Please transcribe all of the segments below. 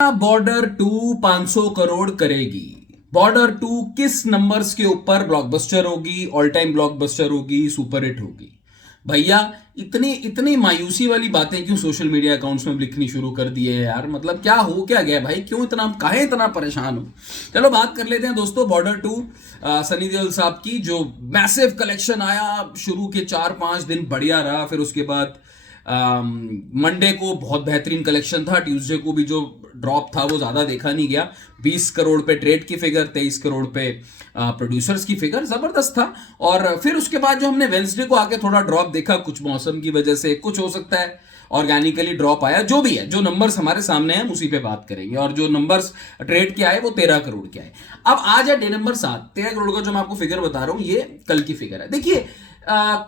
Border 2 500 crore करेगी। Border 2 किस numbers के ऊपर ब्लॉकबस्टर होगी, ऑल टाइम ब्लॉकबस्टर होगी, सुपर हिट होगी? भैया इतनी इतनी मायूसी वाली बातें क्यों सोशल मीडिया अकाउंट्स में लिखनी शुरू कर दी है यार? मतलब क्या हो क्या गया भाई? क्यों इतना काहे इतना परेशान हो? चलो बात कर लेते हैं दोस्तों बॉर्डर 2 सनी देओल साहब की। जो मैसिव कलेक्शन आया, शुरू के 4-5 दिन बढ़िया रहा, फिर उसके बाद मंडे को बहुत बेहतरीन कलेक्शन था, ट्यूसडे को भी जो ड्रॉप था वो ज्यादा देखा नहीं गया। 20 करोड़ पे ट्रेड की फिगर, 23 करोड़ पे प्रोड्यूसर्स की फिगर, जबरदस्त था। और फिर उसके बाद जो हमने वेंसडे को आके थोड़ा ड्रॉप देखा, कुछ मौसम की वजह से, कुछ हो सकता है ऑर्गेनिकली ड्रॉप आया, जो भी है, जो नंबर्स हमारे सामने हैं उसी पे बात करेंगे। और जो नंबर्स ट्रेड के आए वो 13 करोड़ के आए। अब आज है डे नंबर 7। 13 करोड़ का जो मैं आपको फिगर बता रहा हूं ये कल की फिगर है। देखिए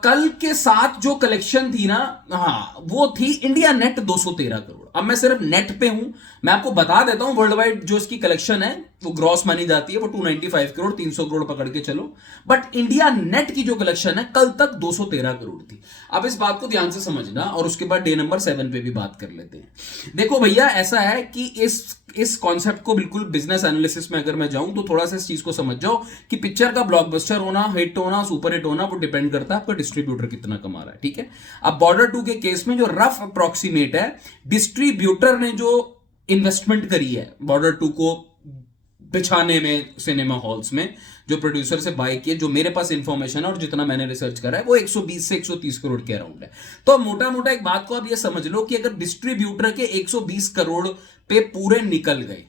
कल के साथ जो कलेक्शन थी ना, हाँ वो थी इंडिया नेट 213 करोड़। अब मैं सिर्फ नेट पे हूं, मैं आपको बता देता हूं वर्ल्ड वाइड जो इसकी कलेक्शन है वो ग्रॉस मानी जाती है, वो 295 करोड़, 300 करोड़ पकड़ के चलो। बट इंडिया नेट की जो कलेक्शन है कल तक 213 करोड़ थी। अब इस बात को ध्यान से समझना और उसके बाद डे नंबर 7 पे भी बात कर लेते हैं। देखो भैया ऐसा है कि इस कॉन्सेप्ट को बिल्कुल बिजनेस एनालिसिस में अगर मैं जाऊं तो थोड़ा सा इस चीज को समझ जाओ कि पिक्चर का ब्लॉकबस्टर होना, हिट होना, सुपर हिट होना, वो डिपेंड करता है आपका डिस्ट्रीब्यूटर कितना कमा रहा है। ठीक है, अब बॉर्डर 2 के केस में जो रफ अप्रोक्सीमेट है, डिस्ट्रीब्यूटर ने जो इन्वेस्टमेंट करी है बॉर्डर 2 को बिछाने में सिनेमा हॉल्स में, जो प्रोड्यूसर से बाय किए, जो मेरे पास इंफॉर्मेशन है और जितना मैंने रिसर्च करा है, वो 120 से 130 करोड़ के अराउंड है। तो मोटा मोटा एक बात को आप ये समझ लो कि अगर डिस्ट्रीब्यूटर के 120 करोड़ पे पूरे निकल गए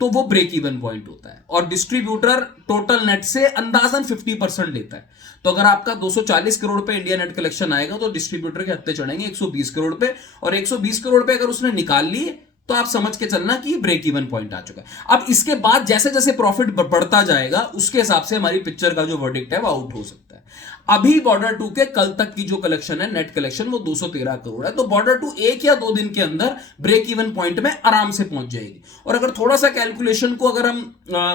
तो वो ब्रेक इवन पॉइंट होता है। और डिस्ट्रीब्यूटर टोटल नेट से अंदाजन 50% लेता है। तो अगर आपका 240 करोड़ पे इंडिया नेट कलेक्शन आएगा तो डिस्ट्रीब्यूटर के हत्ते चढ़ेंगे 120 करोड़ पे, और 120 करोड़ पे अगर उसने निकाल लिए तो आप समझ के चलना कि ब्रेक इवन पॉइंट आ चुका है। अब इसके बाद जैसे जैसे प्रॉफिट बढ़ता जाएगा उसके हिसाब से हमारी पिक्चर का जो वर्डिक्ट है वो आउट हो सकता है। अभी बॉर्डर 2 के कल तक की जो कलेक्शन है, नेट कलेक्शन, वो 213 करोड़ है। तो बॉर्डर 2 1 या 2 दिन के अंदर ब्रेक इवन पॉइंट में आराम से पहुंच जाएगी। और अगर थोड़ा सा कैलकुलेशन को अगर हम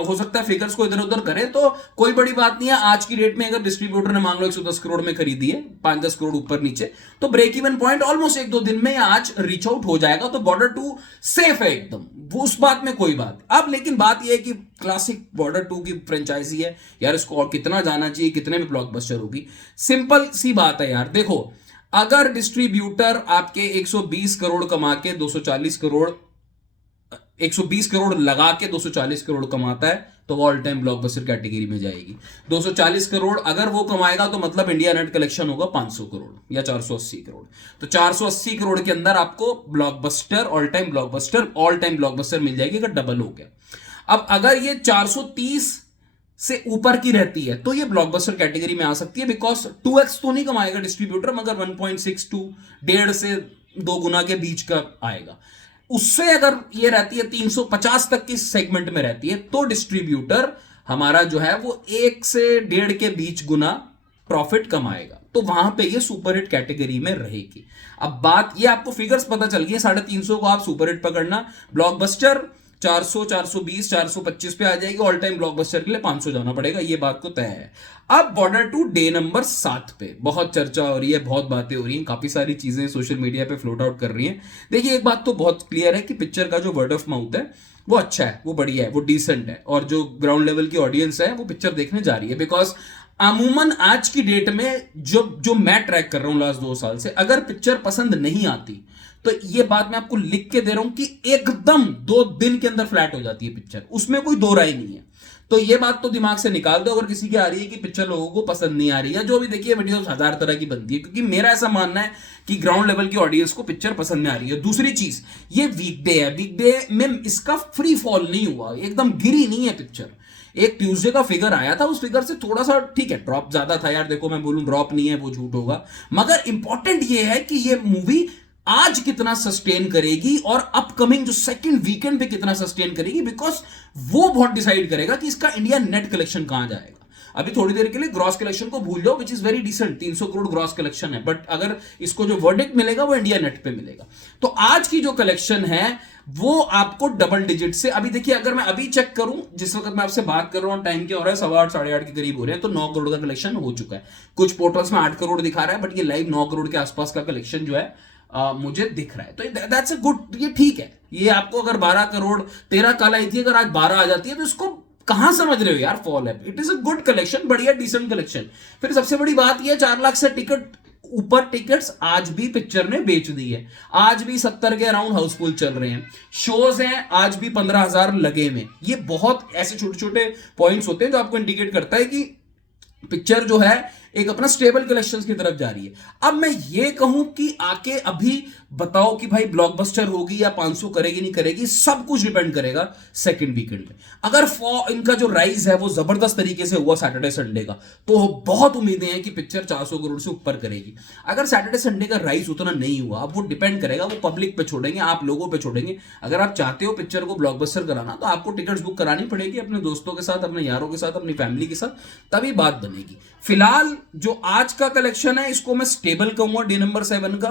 हो सकता है फिगर्स को इधर उधर करें तो कोई बड़ी बात नहीं है। आज की डेट में अगर डिस्ट्रीब्यूटर ने मान लो 110 करोड़ में खरीदी है, 5-10 करोड़ ऊपर नीचे, तो ब्रेक इवन पॉइंट ऑलमोस्ट 1-2 दिन में आज रीच आउट हो जाएगा। तो बॉर्डर 2 सेफ है एकदम, वो उस बात में कोई बात। अब लेकिन बात यह है कि क्लासिक बॉर्डर 2 की फ्रेंचाइजी है यार, इसको और कितना जाना चाहिए, कितने में ब्लॉकबस्टर होगी? सिंपल सी बात है यार। देखो अगर डिस्ट्रीब्यूटर आपके 120 करोड़ कमा के 240 करोड़, 120 करोड़ लगा के 240 करोड़ कमाता है तो वो ऑल टाइम ब्लॉकबस्टर कैटेगरी में जाएगी। 240 करोड़ अगर वो कमाएगा तो मतलब इंडिया नेट कलेक्शन होगा 500 करोड़ या 480 करोड़। तो 480 करोड़ के अंदर आपको ब्लॉकबस्टर, ऑल टाइम ब्लॉकबस्टर मिल जाएगी अगर डबल हो गया। अब अगर ये 430 से ऊपर की रहती है तो ये ब्लॉकबस्टर कैटेगरी में आ सकती है, बिकॉज 2x तो नहीं कमाएगा डिस्ट्रीब्यूटर, मगर 1.62 1.5 से 2 गुना के बीच का आएगा। उससे अगर ये रहती है 350 तक की सेगमेंट में रहती है तो डिस्ट्रीब्यूटर हमारा जो है वो 1 से 1.5 के बीच गुना प्रॉफिट कमाएगा। तो वहां पे ये सुपर हिट कैटेगरी में रहेगी। अब बात ये, आपको फिगर्स पता चल गई, 350 को आप सुपर हिट पकड़ना, ब्लॉकबस्टर 400, 420, 425 पे आ जाएगी। ऑल टाइम ब्लॉकबस्टर के लिए 500 जाना पड़ेगा, ये बात को तय है। अब बॉर्डर 2 डे नंबर 7 पे बहुत चर्चा हो रही है, बहुत बातें हो रही हैं, काफी सारी चीजें सोशल मीडिया पे फ्लोट आउट कर रही हैं। देखिए एक बात तो बहुत क्लियर है कि पिक्चर का जो वर्ड ऑफ माउथ है वो अच्छा है, वो बढ़िया है, वो डिसेंट है, और जो ग्राउंड लेवल की ऑडियंस है वो पिक्चर देखने जा रही है। बिकॉज अमूमन आज की डेट में जो मैं ट्रैक कर रहा हूं लास्ट 2 साल से, अगर पिक्चर पसंद नहीं आती तो ये बात मैं आपको लिख के दे रहा हूं कि एकदम 2 दिन के अंदर फ्लैट हो जाती है पिक्चर, उसमें कोई दो राय नहीं है। तो ये बात तो दिमाग से निकाल दो अगर किसी की आ रही है कि पिक्चर लोगों को पसंद नहीं आ रही है। जो भी देखिए वीडियो 1000 तरह की बनती है, क्योंकि मेरा ऐसा मानना है कि ग्राउंड लेवल की ऑडियंस को पिक्चर पसंद नहीं आ रही है। दूसरी चीज, ये वीकडे है, वीकडे में इसका फ्री फॉल नहीं हुआ, एकदम गिरी नहीं है पिक्चर। एक ट्यूसडे का फिगर आया था, उस फिगर से थोड़ा सा ठीक है ड्रॉप ज्यादा था यार। देखो मैं बोलूं ड्रॉप नहीं है वो झूठ होगा, मगर इंपॉर्टेंट ये है कि ये मूवी आज कितना सस्टेन करेगी और अपकमिंग जो सेकंड वीकेंड पे कितना सस्टेन करेगी, बिकॉज वो बहुत डिसाइड करेगा कि इसका इंडिया नेट कलेक्शन कहां जाएगा। अभी थोड़ी देर के लिए ग्रॉस कलेक्शन को भूल जाओ, which is very decent, 300 crore gross collection है, बट अगर इसको जो वर्डिक्ट मिलेगा वो इंडिया नेट पे मिलेगा। तो आज की जो कलेक्शन है वो आपको डबल डिजिट से, अभी देखिए अगर मैं अभी चेक करूं, जिस वक्त मैं आपसे बात कर रहा हूं टाइम के हो रहा है 8:15 8:30 के करीब हो रहे हैं, तो 9 करोड़ का कलेक्शन हो चुका है। कुछ पोर्टल्स में 8 करोड़ दिखा रहा है, बट ये लाइव 9 करोड़ के आसपास का कलेक्शन जो है मुझे दिख रहा है, तो दैट्स अ गुड, ये ठीक है। ये आपको अगर 12 करोड़ 13 कल आई थी, अगर आज 12 आ जाती है तो इसको कहां समझ रहे हो यार, फॉल है। It is a good collection, बढ़िया डिसेंट कलेक्शन। फिर सबसे बड़ी बात यह, 4 लाख से टिकट ऊपर टिकट्स आज भी पिक्चर ने बेच दी है। आज भी 70 के अराउंड हाउसफुल चल रहे हैं, शोज हैं आज भी 15,000 लगे में। ये बहुत ऐसे छोटे छोटे पॉइंट्स होते हैं जो आपको इंडिकेट करता है कि पिक्चर जो है एक अपना स्टेबल कलेक्शंस की तरफ जा रही है। अब मैं ये कहूं कि आके अभी बताओ कि भाई ब्लॉकबस्टर होगी या 500 करेगी नहीं करेगी, सब कुछ डिपेंड करेगा सेकंड वीकेंड में। अगर इनका जो राइज है वो जबरदस्त तरीके से हुआ सैटरडे संडे का, तो बहुत उम्मीदें हैं कि पिक्चर 400 करोड़ से ऊपर करेगी। अगर सैटरडे संडे का राइज उतना नहीं हुआ, अब वो डिपेंड करेगा, वो पब्लिक पे छोड़ेंगे, आप लोगों पे छोड़ेंगे। अगर आप चाहते हो पिक्चर को ब्लॉकबस्टर कराना, तो आपको टिकट्स बुक करानी पड़ेगी अपने दोस्तों के साथ, अपने यारों के साथ, अपनी फैमिली के साथ, तभी बात बनेगी। फिलहाल जो आज का कलेक्शन है इसको मैं स्टेबल कहूंगा डे नंबर 7 का।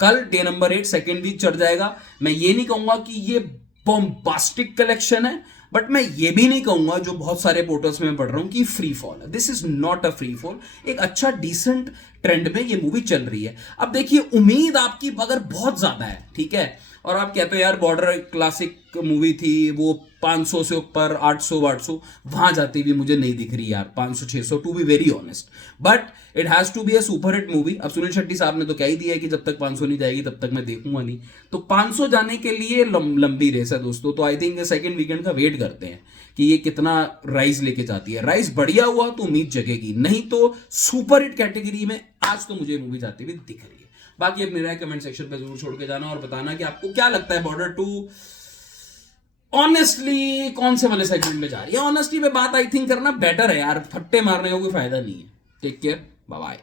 कल डे नंबर 8 सेकेंड वीक चढ़ जाएगा। मैं ये नहीं कहूंगा कि ये बॉम्बास्टिक कलेक्शन है, बट मैं ये भी नहीं कहूंगा जो बहुत सारे पोर्टल्स में पढ़ रहा हूं कि फ्री फॉल है। This is not a free fall, एक अच्छा डिसेंट ट्रेंड में ये मूवी चल रही है। अब देखिए, उम्मीद आपकी अगर बहुत ज्यादा है, ठीक है, और आप कहते हो यार बॉर्डर क्लासिक मूवी थी, वो 500 से ऊपर 800 800 वहां जाती भी मुझे नहीं दिख रही यार, 500 600 to be very honest, but it has to be a super hit movie. अब सुनील शेट्टी साहब ने तो कह ही दिया है कि जब तक 500 नहीं जाएगी तब तक मैं देखूंगा नहीं, तो 500 जाने के लिए लंबी रेस है दोस्तों। तो आई थिंक सेकंड वीकेंड का वेट करते हैं कि ये कितना राइज लेके जाती है। राइज बढ़िया हुआ तो उम्मीद जगेगी, नहीं तो सुपर हिट कैटेगरी में आज तो मुझे मूवी जाती हुई दिख रही है। बाकी अपनी राय कमेंट सेक्शन पे जरूर छोड़ के जाना और बताना कि आपको क्या लगता है बॉर्डर 2 ऑनेस्टली कौन से वाले सेगमेंट में जा रही है। ऑनेस्टली पे बात आई थिंक करना बेटर है यार, फट्टे मारने का कोई फायदा नहीं है। Take care, bye bye.